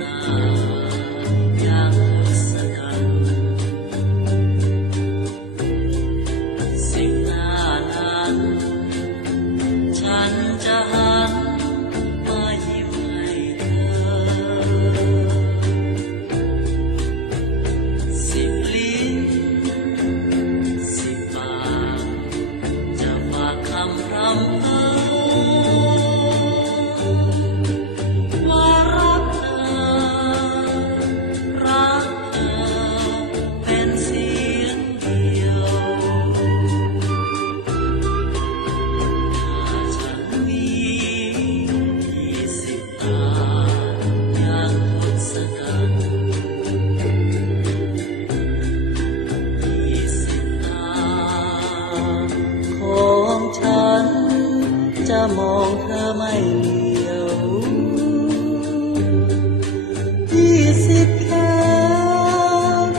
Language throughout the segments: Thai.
นาอย่างทศกัณฐ์สิ่งหน้านั้นฉันจะหันมายิ้มให้เธอสิบลิ้นสิบปากจะฝากคำรำพันว่ารักเธอรักเธอเป็นเสียงเดียวถ้าฉันมี20 ตาอย่างทศกัณฐ์20 ตาของฉันจะมองเธอไม่เลี้ยว20 แขน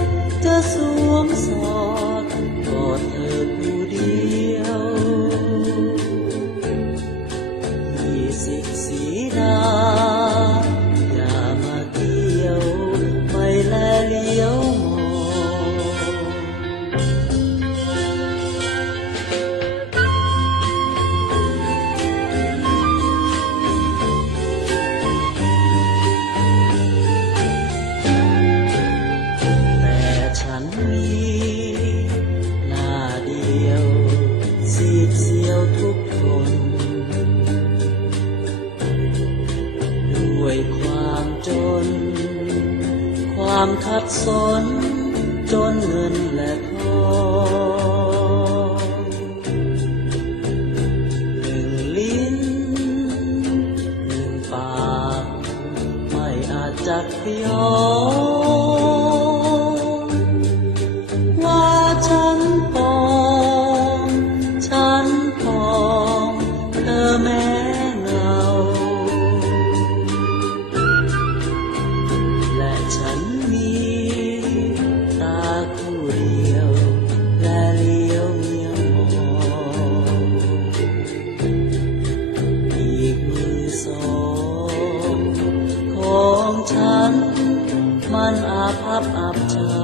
จะสวมสอดกอดเธอผู้เดียว20 สีดาอย่ามาเกี่ยวไม่แลเลี้ยวมองแต่ฉันมีหน้าเดียวสีบเสียวทุกคนด้วยความจนความขัดสนจนเงินและทองหนึ่งลิ้นหนึ่งปากไม่อาจจะยอมว่าฉันปองฉันปองเธอแม้เงาและฉันมีตาคู่เดียวและเลี้ยวเมียวมองอีกมือสองของฉันมันอาภัพอับเฉา